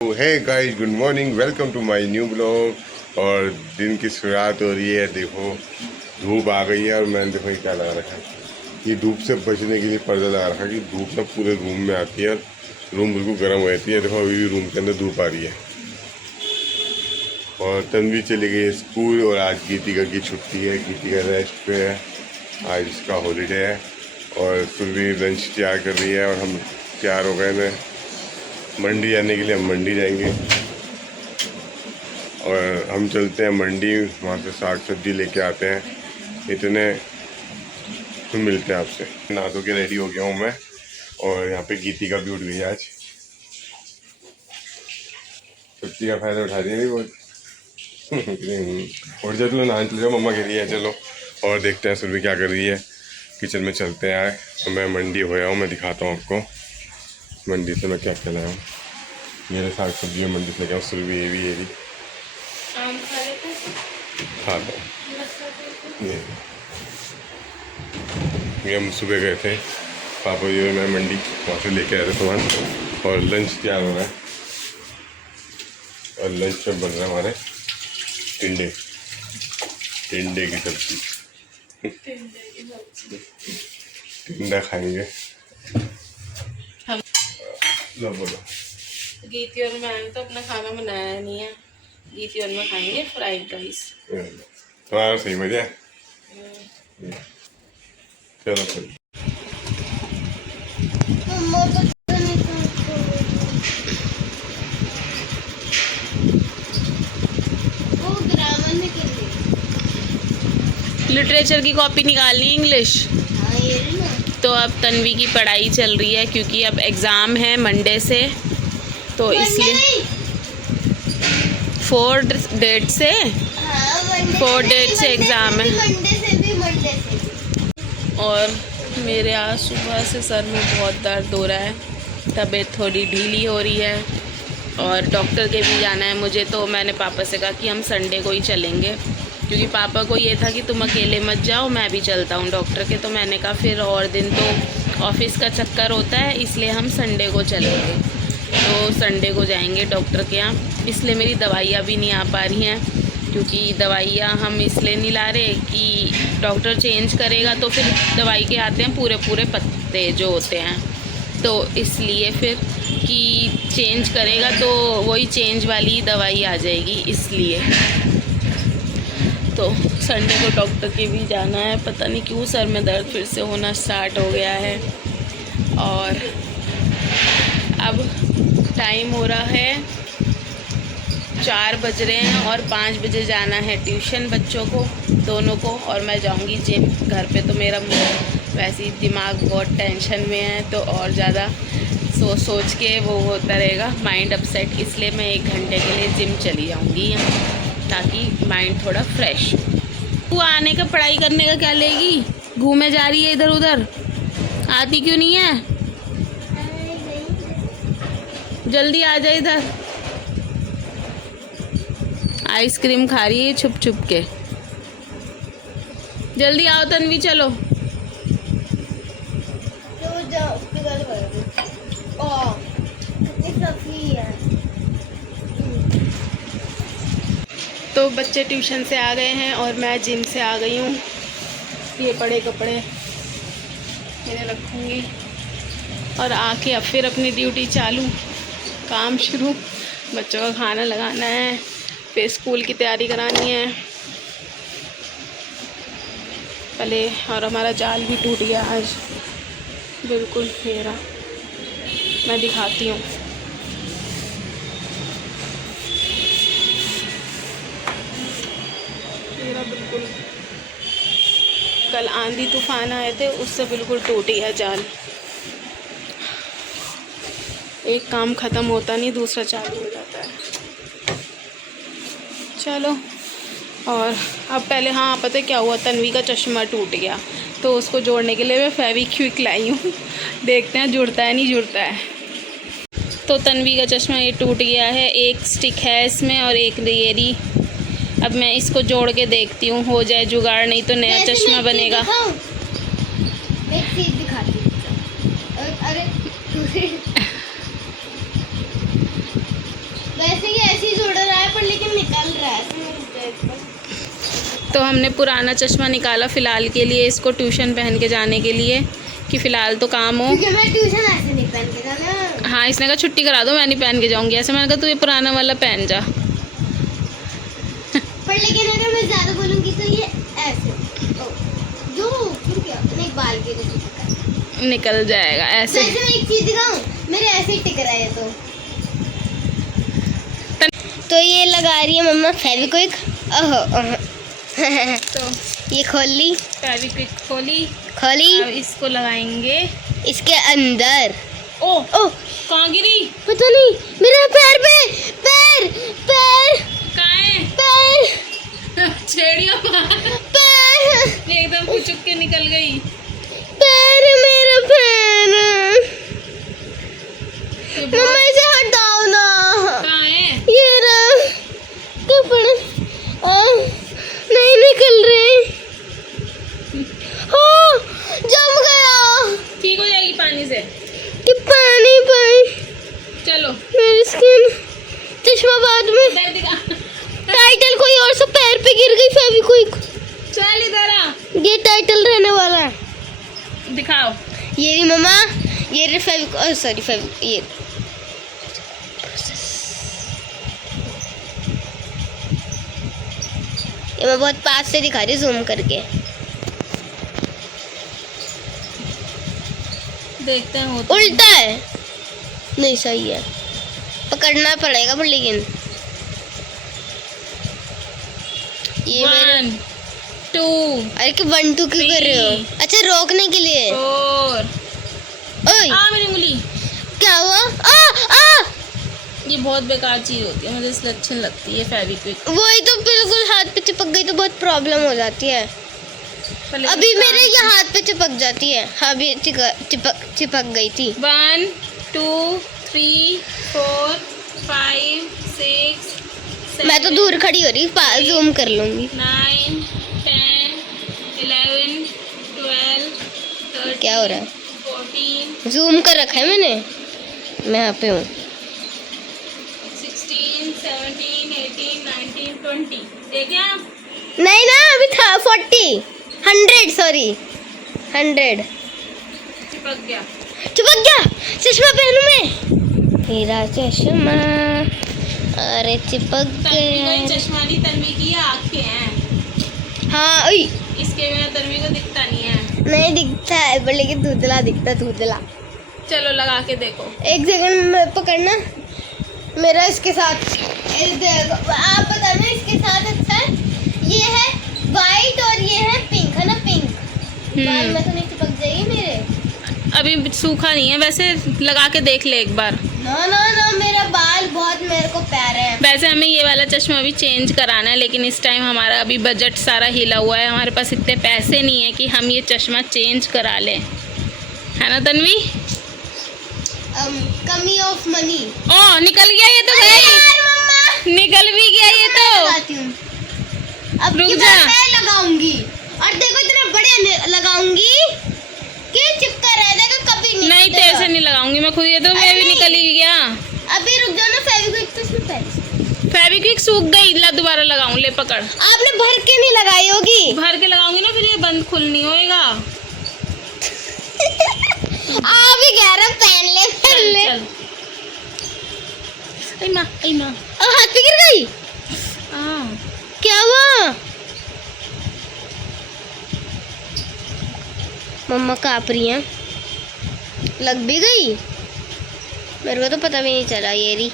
है guys, good morning, welcome to my new blog. और दिन की शुरुआत हो रही है। देखो धूप आ गई है और मैंने देखो ये क्या लगा रखा है। ये धूप से बचने के लिए पर्दा लगा रखा है कि धूप ना पूरे रूम में आती है और रूम बिल्कुल गर्म हो जाती है। देखो अभी भी रूम के अंदर धूप आ रही है। और तन्वी चली गई है स्कूल और आज गीतिका की छुट्टी है। गीतिका रेस्ट पे है, आज इसका हॉलीडे है। और सुरभि लंच तैयार कर रही है और हम तैयार हो गए हैं मंडी जाने के लिए। हम मंडी जाएंगे और हम चलते हैं मंडी, वहाँ से साग सब्जी लेके आते हैं। इतने तो मिलते हैं आपसे। नहा धो के रेडी हो गया हूँ मैं और यहाँ पे गीतिका भी उठ गई आज। छुट्टी का फायदा उठा दिया बहुत। उठ जाओ, चलो नहाने चले जाओ, मम्मा कह रही है चलो। और देखते हैं सुरभि क्या कर रही है। किचन में चलते हैं। आए तो मैं मंडी होया हूँ, मैं दिखाता हूँ आपको मंडी से मैं क्या क्या लाया हूँ। मेरे साग सब्जी में मंडी से लेके आऊँ। सुरभि ये भी खा लो। ये हम सुबह गए थे, पापा जी और मैं मंडी, वहाँ से लेके आए थे सामान। और लंच तैयार हो रहा है और लंच में बन रहा है हमारे टिंडे की सब्जी। टिंडा खाएंगे। लो बोलो। गीती और मैंने तो अपना खाना बनाया नहीं है। गीती और मैं खाएंगे फ्राइड राइस। तुम्हारा सही मजा है। चलो फिर। लिटरेचर की कॉपी निकालनी है इंग्लिश। तो अब तन्वी की पढ़ाई चल रही है क्योंकि अब एग्ज़ाम है मंडे से, तो इसलिए 4 डेट से एग्ज़ाम है। और मेरे आज सुबह से सर में बहुत दर्द हो रहा है, तबीयत थोड़ी ढीली हो रही है और डॉक्टर के भी जाना है मुझे। तो मैंने पापा से कहा कि हम संडे को ही चलेंगे, क्योंकि पापा को ये था कि तुम अकेले मत जाओ, मैं भी चलता हूँ डॉक्टर के। तो मैंने कहा फिर और दिन तो ऑफिस का चक्कर होता है, इसलिए हम संडे को चलेंगे। तो संडे को जाएंगे डॉक्टर के यहाँ। इसलिए मेरी दवाइयाँ भी नहीं आ पा रही हैं, क्योंकि दवाइयाँ हम इसलिए नहीं ला रहे कि डॉक्टर चेंज करेगा तो फिर दवाई के आते हैं पूरे पूरे पत्ते जो होते हैं, तो इसलिए फिर कि चेंज करेगा तो वही चेंज वाली दवाई आ जाएगी, इसलिए। तो संडे को डॉक्टर के भी जाना है। पता नहीं क्यों सर में दर्द फिर से होना स्टार्ट हो गया है। और अब टाइम हो रहा है 4 बज रहे हैं और 5 बजे जाना है ट्यूशन बच्चों को, दोनों को। और मैं जाऊंगी जिम। घर पे तो मेरा वैसे ही दिमाग बहुत टेंशन में है, तो और ज़्यादा सोच के वो होता रहेगा माइंड अपसेट। इसलिए मैं 1 घंटे के लिए जिम चली जाऊंगी ताकि माइंड थोड़ा फ्रेश। तू आने का पढ़ाई करने का क्या लेगी? घूमे जा रही है इधर उधर, आती क्यों नहीं है? जल्दी आ जाए इधर। आइसक्रीम खा रही है छुप छुप के। जल्दी आओ तन्वी, चलो। तो बच्चे ट्यूशन से आ गए हैं और मैं जिम से आ गई हूँ। ये पड़े कपड़े मैंने रखूँगी और आके अब फिर अपनी ड्यूटी चालू, काम शुरू। बच्चों का खाना लगाना है, फिर स्कूल की तैयारी करानी है पहले। और हमारा जाल भी टूट गया आज बिल्कुल। मेरा मैं दिखाती हूँ। मेरा बिल्कुल कल आंधी तूफान आए थे, उससे बिल्कुल टूट गया जाल। एक काम ख़त्म होता नहीं, दूसरा चालू हो जाता है। चलो। और अब पहले हाँ पता है क्या हुआ, तन्वी का चश्मा टूट गया, तो उसको जोड़ने के लिए मैं फेविक्विक लाई हूँ। देखते हैं जुड़ता है नहीं जुड़ता है। तो तन्वी का चश्मा ये टूट गया है, एक स्टिक है इसमें और एक रेरी। अब मैं इसको जोड़ के देखती हूँ, हो जाए जुगाड़, नहीं तो नया चश्मा बनेगा। वैसे ही ऐसे ही जोड़ रहा है पर लेकिन निकल रहा है। तो हमने पुराना चश्मा निकाला फ़िलहाल के लिए, इसको ट्यूशन पहन के जाने के लिए, कि फ़िलहाल तो काम हो। क्योंकि मैं ट्यूशन ऐसे नहीं पहन के जाना। हाँ, इसने कहा छुट्टी करा दो, मैं नहीं पहन के जाऊँगी ऐसे। मैंने कहा तू ये पुराना वाला पहन जा। पर लेकिन अगर मैं ज़्यादा बोलूँगी तो ये ऐसे जो फिर क्या नहीं बाल के निकल जाएगा ऐसे। वैसे मैं एक चीज़ दिखाऊँ, मेरे ऐसे ही टिक रहा है तो ये लगा रही है मम्मा फेविक्विक। ओहो तो ये खोल ली, फेविक्विक खोली, खोली, अब इसको लगाएंगे इसके अंदर। ओ ओह कहाँ गिरी? पता नहीं, मेरे पैर पे, पैर पैर कहाँ है? पैर छेड़ियों पैर एकदम पुचुक के निकल गई। पैर मेरा पैर। ये मम्मा बहुत- इसे हटाओ ना। कहाँ है? ये रहा कपड़ा। नहीं निकल रहे। हाँ, जम गया ठीक हो जाएगी पानी से। कि पानी पाई चलो मेरी स्किन। चश्मा बाद में। इधर दिखा। टाइटल कोई और सा पैर पे गिर गई फेविक्विक। चल इधर आ, ये टाइटल रहने वाला है। दिखाओ। ये रही मम्मा, ये रही फेविक्विक, सॉरी फेविक्विक। ये मैं बहुत पास से दिखा रही, जूम करके। देखते हैं होता उल्टा है, नहीं सही है, पकड़ना पड़ेगा पर लेकिन ये मेरे। 1 2 अरे कि 1 2 क्यों कर रहे हो? अच्छा रोकने के लिए। 4। ओए आ मेरी उंगली। क्या हुआ? आ आ ये बहुत बेकार चीज़ होती है, मुझे इसलिए अच्छी नहीं लगती है फेविक्विक। वही तो, बिल्कुल हाथ पे चिपक गई तो बहुत प्रॉब्लम हो जाती है। पहले अभी इसका- मेरे ये हाथ पे चिपक जाती है। हाँ अभी चिपक गई थी। 1 2 3 4 5 6 मैं तो दूर खड़ी हो रही, जूम कर लूंगी। 9 10 11 12 13 क्या हो रहा है? 14 जूम कर रखा है मैंने, मैं यहाँ पे हूँ। 16 17 18 19 20 देखिए आप। नहीं ना, अभी था 40 100 सॉरी 100। चिपक गया। चिपक गया। चश्मा पहनूं मैं? मेरा चश्मा अरे चिपक तन्वी को ये गया। चश्मा नहीं, तन्वी की ये आँखें हैं, हाँ ओई, इसके बिना तन्वी को दिखता नहीं है। नहीं दिखता है पर लेकिन धुंधला दिखता, धुंधला। चलो लगा के देखो। एक सेकंड में पकड़ना मेरा इसके साथ। देखो आप बताना इसके साथ अच्छा है। ये है वाइट और ये है पिंक, है ना? पिंक बाल में तो नहीं चिपक जाएगी मेरे? अभी सूखा नहीं है, वैसे लगा के देख ले एक बार। ना ना ना, मेरा बाल बहुत मेरे को प्यारे हैं। वैसे हमें ये वाला चश्मा भी चेंज कराना है, लेकिन इस टाइम हमारा अभी बजट सारा हिला हुआ है, हमारे पास इतने पैसे नहीं है कि हम ये चश्मा चेंज करा लें, है ना तन्वी? कमी ऑफ मनी। ओ निकल गया ये तो भाई, निकल भी गया ये तो। अब रुक की जा। बार मैं लगाऊंगी और देखो इतना बड़े लगाऊंगी कि चिपका रह जाएगा, कभी नहीं नहीं तेरे से नहीं लगाऊंगी मैं खुद, ये तो मैं भी नहीं। निकल ही गया। अभी रुक जाओ ना, फेविक्विक तो इसमें पहले फेविक्विक सूख गई, ला दोबारा लगाऊं, ले पकड़। आपने भर के नहीं लगाई होगी। भर के लगाऊंगी ना, फिर ये बंद खुल नहीं होएगा। आप ही कह रहे पहन ले पहन ले। चल आई माँ, आई माँ। अब हाथ पे गिर गई, क्या हुआ? मम्मा काँप रही हैं, लग भी गई। मेरे को तो पता भी नहीं चला। ये रही,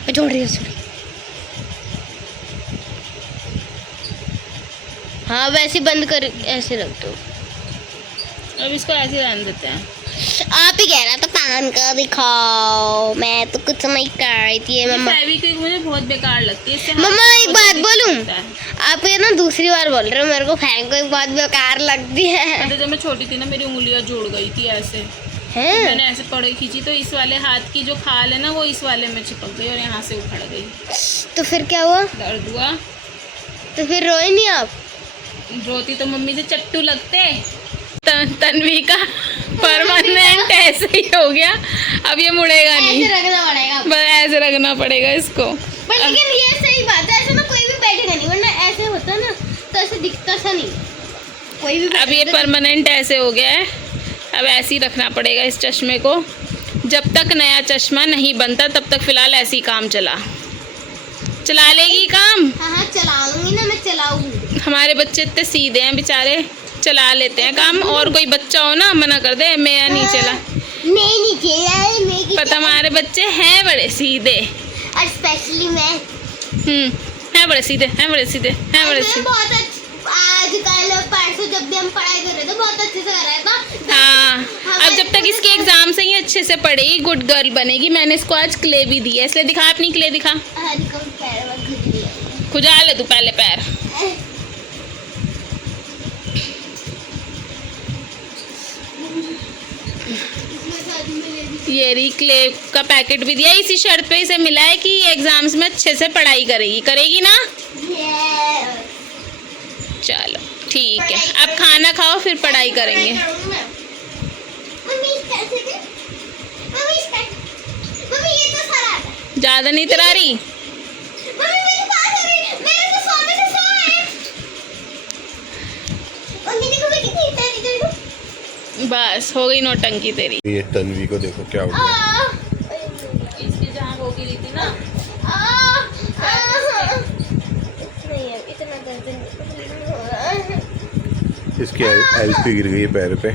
मैं छोड़ रही हूँ। हाँ वैसे बंद कर, ऐसे रख दो। अब इसको ऐसे रहने देते हैं। आप ही कह रहा था पहन कर दिखाओ, मैं तो कुछ नहीं कर रही थी। मम्मा फेविक्विक मुझे बहुत बेकार लगती है, इससे हाथ मम्मा में एक बहुत बात दिक्कत बोलूं, होता है। आप ये ना दूसरी बार बोल रहे हो, मेरे को फेविक्विक बहुत बेकार लगती है। मतलब जब मैं छोटी थी ना, मेरी उंगलियां जुड़ गई थी ऐसे, हैं? मैंने ऐसे पड़े खींची तो इस वाले हाथ की जो खाल है ना, वो इस वाले में चिपक गई और यहाँ से उखड़ गई। तो फिर क्या हुआ? दर्द हुआ। तो फिर रोए नहीं आप? रोती तो मम्मी से चट्टू लगते। तन्वी का परमानेंट ऐसे ही हो गया, अब ये मुड़ेगा नहीं, ऐसे रखना पड़ेगा। बस ऐसे रखना पड़ेगा इसको। पर लेकिन ये सही बात है, ऐसे ना कोई भी बैठेगा नहीं, वरना ऐसे होता ना तो ऐसे दिखता सा नहीं कोई भी। अब ये परमानेंट ऐसे हो गया है, अब ऐसे ही रखना पड़ेगा इस चश्मे को। जब तक नया चश्मा नहीं बनता तब तक फिलहाल ऐसे ही काम चला लेगी काम। हाँ चला लूंगी ना, मैं चलाऊंगी। हमारे बच्चे इतने सीधे हैं बेचारे, चला लेते हैं काम। और कोई बच्चा हो ना मना कर दे, मेरा नहीं चला, नहीं चला, पता हमारे बच्चे हैं बड़े सीधे, और स्पेशली मैं हैं बड़े सीधे, हैं बड़े सीधे, हैं बड़े सीधे। बहुत अच्छे, आज कल परसों जब भी हम पढ़ाई कर रहे थे बहुत अच्छे से कर रहा था। हाँ, अब जब तक इसके एग्जाम से ही अच्छे से पढ़ेगी, गुड गर्ल बनेगी। मैंने इसको आज क्ले भी दी है, इसलिए दिखा अपनी क्ले दिखा। खुजा ले तू पहले पैर। ये रही क्ले का पैकेट भी दिया, इसी शर्त पे इसे मिला है कि ये एग्जाम्स में अच्छे से पढ़ाई करेगी ना। चलो ठीक है, अब खाना खाओ फिर पढ़ाई करेंगे। ज्यादा नहीं तरा रही। बस हो गई नौटंकी तेरी। ये तन्वी को देखो क्या हो गया, इसकी जहाँ हो गई थी ना, इतना दर्द नहीं हो रहा है। इसकी आइस पे गिर गई है पैर पे,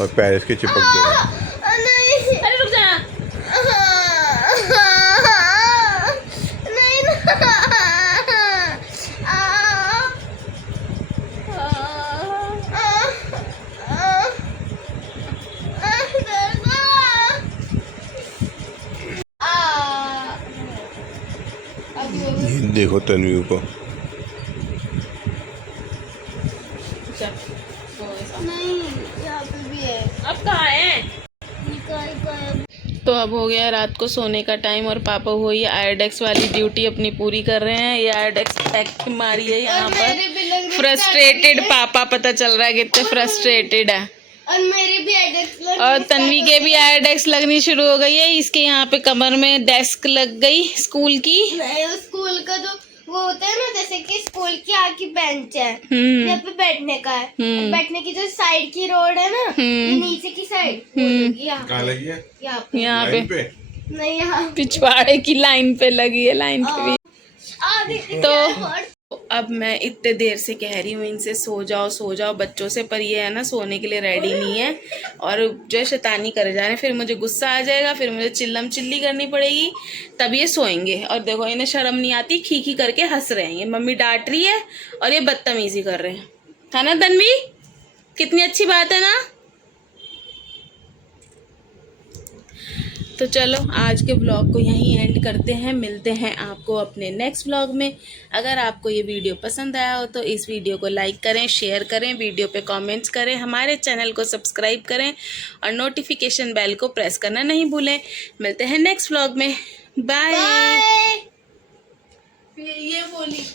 और पैर इसके चिपक गए। अरे रुक जा। ये देखो तन्वी को, अब कहाँ है? तो अब हो गया रात को सोने का टाइम, और पापा वो ये आयोडेक्स वाली ड्यूटी अपनी पूरी कर रहे हैं। ये आयोडेक्स पैक मारी है यहाँ पर। फ्रस्ट्रेटेड पापा, पता चल रहा है कितने फ्रस्ट्रेटेड है। और मेरे भी आयोडेक्स और तन्वी के भी आयोडेक्स लगनी शुरू हो गई है। इसके यहाँ पे कमर में डेस्क लग गई स्कूल की। स्कूल का जो वो होता है ना, जैसे कि स्कूल की आगे बेंच है, यहाँ पे बैठने का है, बैठने की जो साइड की रोड है ना, ये नीचे की साइड कहाँ लगी है? यहाँ पे नहीं, यहाँ पिछवाड़े की लाइन पे लगी है, लाइन पे भी। तो अब मैं इतने देर से कह रही हूँ इनसे सो जाओ बच्चों से, पर ये है ना सोने के लिए रेडी नहीं है, और जो शैतानी करे जा रहे हैं। फिर मुझे गुस्सा आ जाएगा, फिर मुझे चिल्लम चिल्ली करनी पड़ेगी, तब ये सोएंगे। और देखो इन्हें शर्म नहीं आती, खी करके हंस रहे हैं। ये मम्मी डांट रही है और ये बदतमीजी कर रहे हैं, है ना तन्वी? कितनी अच्छी बात है ना। तो चलो आज के व्लॉग को यहीं एंड करते हैं, मिलते हैं आपको अपने नेक्स्ट व्लॉग में। अगर आपको ये वीडियो पसंद आया हो तो इस वीडियो को लाइक करें, शेयर करें, वीडियो पे कमेंट्स करें, हमारे चैनल को सब्सक्राइब करें और नोटिफिकेशन बेल को प्रेस करना नहीं भूलें। मिलते हैं नेक्स्ट व्लॉग में, बाय। ये बोली।